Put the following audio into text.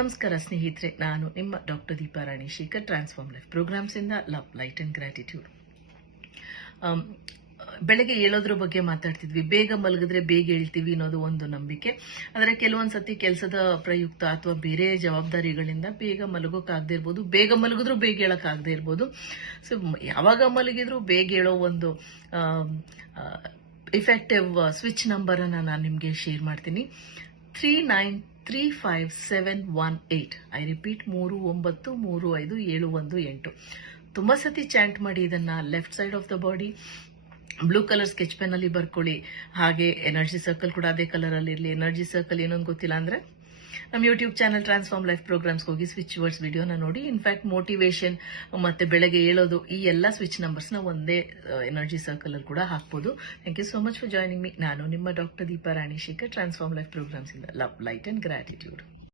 ನಮಸ್ಕಾರ ಸ್ನೇಹಿತರೆ, ನಾನು ನಿಮ್ಮ doctor Deepa Rani Shekhar, transform life programs ಇಂದ ಲವ್, ಲೈಟ್ ಅಂಡ್ ಗ್ರಾಟಿಟ್ಯೂಡ್. ಬೆಳಗ್ಗೆ ಏಳೋದ್ರ ಬಗ್ಗೆ ಮಾತಾಡ್ತಿದ್ವಿ. ಬೇಗ ಮಲಗಿದ್ರೆ ಬೇಗ ಹೇಳ್ತೀವಿ ಅನ್ನೋದು ಒಂದು ನಂಬಿಕೆ. ಆದರೆ ಕೆಲವೊಂದ್ಸತಿ ಕೆಲಸದ ಪ್ರಯುಕ್ತ ಅಥವಾ ಬೇರೆ ಜವಾಬ್ದಾರಿಗಳಿಂದ ಬೇಗ ಮಲಗೋಕ್ಕಾಗದೇ ಇರ್ಬೋದು, ಬೇಗ ಮಲಗಿದ್ರೂ ಬೇಗ ಹೇಳಕ್ಕಾಗದೇ ಇರ್ಬೋದು. ಸೊ ಯಾವಾಗ ಮಲಗಿದ್ರೂ ಬೇಗ ಹೇಳೋ ಒಂದು ಇಫೆಕ್ಟಿವ್ ಸ್ವಿಚ್ ನಂಬರ್ ಅನ್ನ ನಾನು ನಿಮಗೆ ಶೇರ್ ಮಾಡ್ತೀನಿ. 39357118. I repeat, 39357118. ತುಂಬಾ ಸತಿ ಚಾಂಟ್ ಮಾಡಿ ಇದನ್ನ. Left side of the body blue colour sketch pen ಅಲ್ಲಿ ಬರ್ಕೊಳ್ಳಿ. ಹಾಗೆ ಎನರ್ಜಿ ಸರ್ಕಲ್ ಕೂಡ ಅದೇ ಕಲರ್ ಅಲ್ಲಿ ಇರಲಿ. ಎನರ್ಜಿ ಸರ್ಕಲ್ ಏನೊಂದು ಗೊತ್ತಿಲ್ಲ ಅಂದ್ರೆ ನಮ್ಮ YouTube channel transform life programmes ಹೋಗಿ ಸ್ವಿಚ್ ವರ್ಡ್ಸ್ ವಿಡಿಯೋನ ನೋಡಿ. ಇನ್ಫ್ಯಾಕ್ಟ್ ಮೋಟಿವೇಶನ್ ಮತ್ತೆ ಬೆಳಗ್ಗೆ ಹೇಳೋದು, ಈ ಎಲ್ಲ ಸ್ವಿಚ್ ನಂಬರ್ಸ್ ನ ಒಂದೇ ಎನರ್ಜಿ ಸರ್ಕಲ್ ಅಲ್ಲಿ ಕೂಡ ಹಾಕ್ಬೋದು. Thank you so much for joining me. ನಾನು ನಿಮ್ಮ doctor Deepa Rani Shekhar, transform life programs ಇಂದ ಲವ್, ಲೈಟ್ ಅಂಡ್ ಗ್ರಾಟಿಟ್ಯೂಡ್.